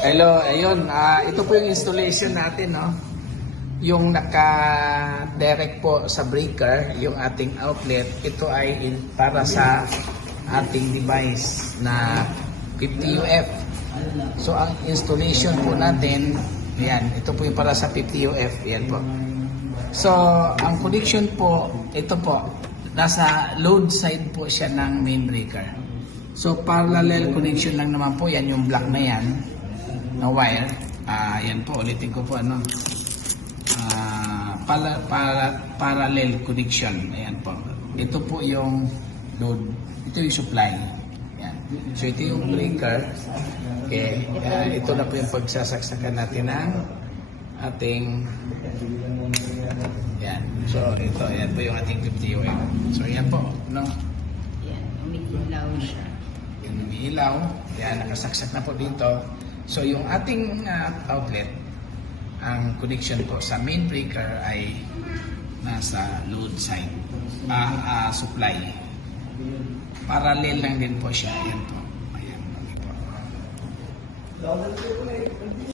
Hello, ayun. Ito po yung installation natin, no? Yung naka-direct po sa breaker, yung ating outlet, ito ay para sa ating device na 50 UF. So, ang installation po natin, yan, ito po yung para sa 50 UF, yan po. So, ang connection po, ito po, nasa load side po siya ng main breaker. So, parallel connection lang naman po, yan yung black na yan, na wire. Yan po, ulitin ko po, ano, parallel connection. Ayan po. Ito po yung load. Ito yung supply. Ayan. So, ito yung breaker. Okay. Ito na po yung pagsasaksakan natin ng ating yan. So, ito. Ayan po yung ating 50 UF. So, ayan po. No? Yan, umiilaw siya. Yung umiilaw. Ayan, nakasaksak na po dito. So, yung ating outlet, ang connection po sa main breaker ay nasa load side, supply. Parallel lang din po siya. Ayan po. Ayan. Okay po.